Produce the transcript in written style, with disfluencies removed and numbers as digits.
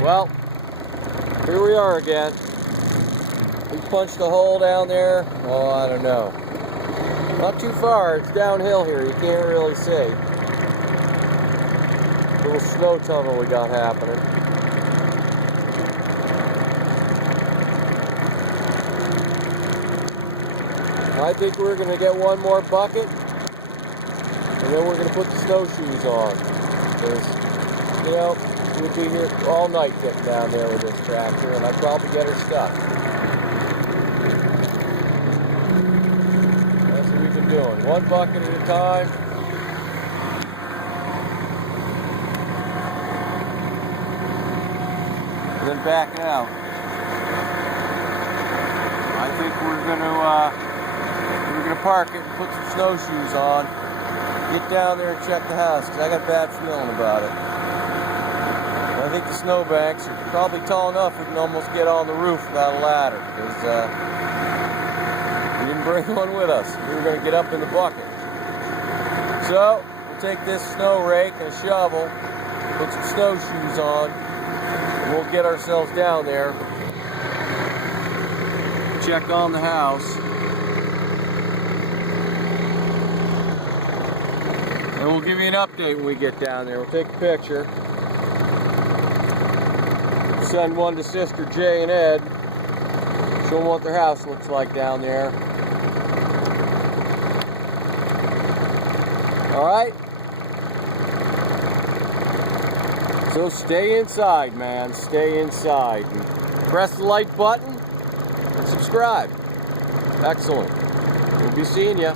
Well, here we are again. We punched a hole down there. Oh, I don't know. Not too far. It's downhill here. You can't really see. Little snow tunnel we got happening. I think we're going to get one more bucket, and then we're going to put the snowshoes on. Because, you know, we'll be here all night getting down there with this tractor, and I'd probably get her stuck. That's what we've been doing. One bucket at a time. And then backing out. I think we're going to park it and put some snowshoes on. Get down there and check the house, because I got a bad feeling about it. And I think the snowbanks are probably tall enough we can almost get on the roof without a ladder, because we didn't bring one with us. We were going to get up in the bucket. So, we'll take this snow rake and a shovel, put some snowshoes on, and we'll get ourselves down there, check on the house. And we'll give you an update when we get down there. We'll take a picture. Send one to Sister Jay and Ed. Show them what their house looks like down there. Alright? So stay inside, man. Stay inside. And press the like button and subscribe. Excellent. We'll be seeing you.